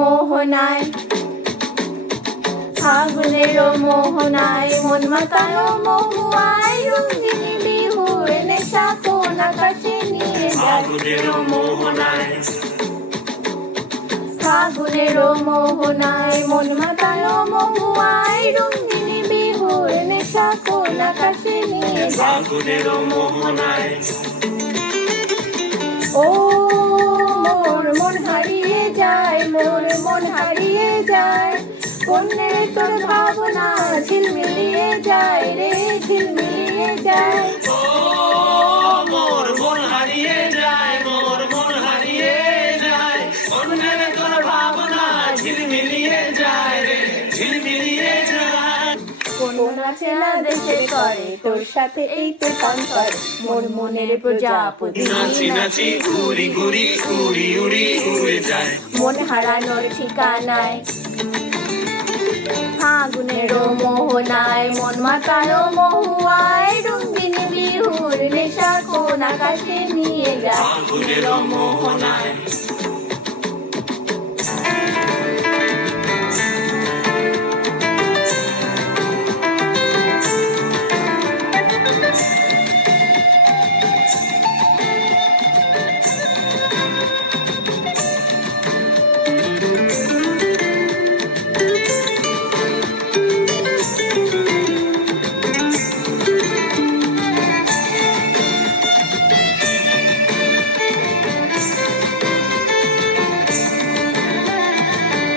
মোহনায়, ফাগুনের মোহনায় মন মাতানো মহুয়ায় রঙিনী বিহুর নেশা কোন আকাশে নিয়ে যায়। ফাগুনের মোহনায়, ফাগুনের মোহনায় মন মাতানো মহুয়ায় রঙিনী বিহুর নেশা কোন আকাশে নিয়ে যায়। ফাগুনের মোহনায়, ও মোর মন হারিয়ে যায়, মোর মন হারিয়ে যায়, কন্যে তোর ভাবনা ঝিলমিলিয়ে যায় রে, ঝিলমিলিয়ে যায়। ও মোর মন হারিয়ে যায়, মোর মন হারিয়ে যায়, অন্যের তোর ভাবনা ঝিলমিলিয়ে যায় রে, ঝিলমিলিয়ে যায়। কোন চেনা দেশে করে তোর সাথে এই তুফান করে, মোর মনের প্রজাপতি নাচি নাচি ঘুরি ঘুরি উড়ি উড়ি উড়ে যায়। মন হারানোর ঠিকানায়, ফাগুনের মোহনায় মন মাতানো মহুয়ায় রঙিনী বিহুর নেশা কোন আকাশে নিয়ে যায়। ফাগুনের মোহনায়,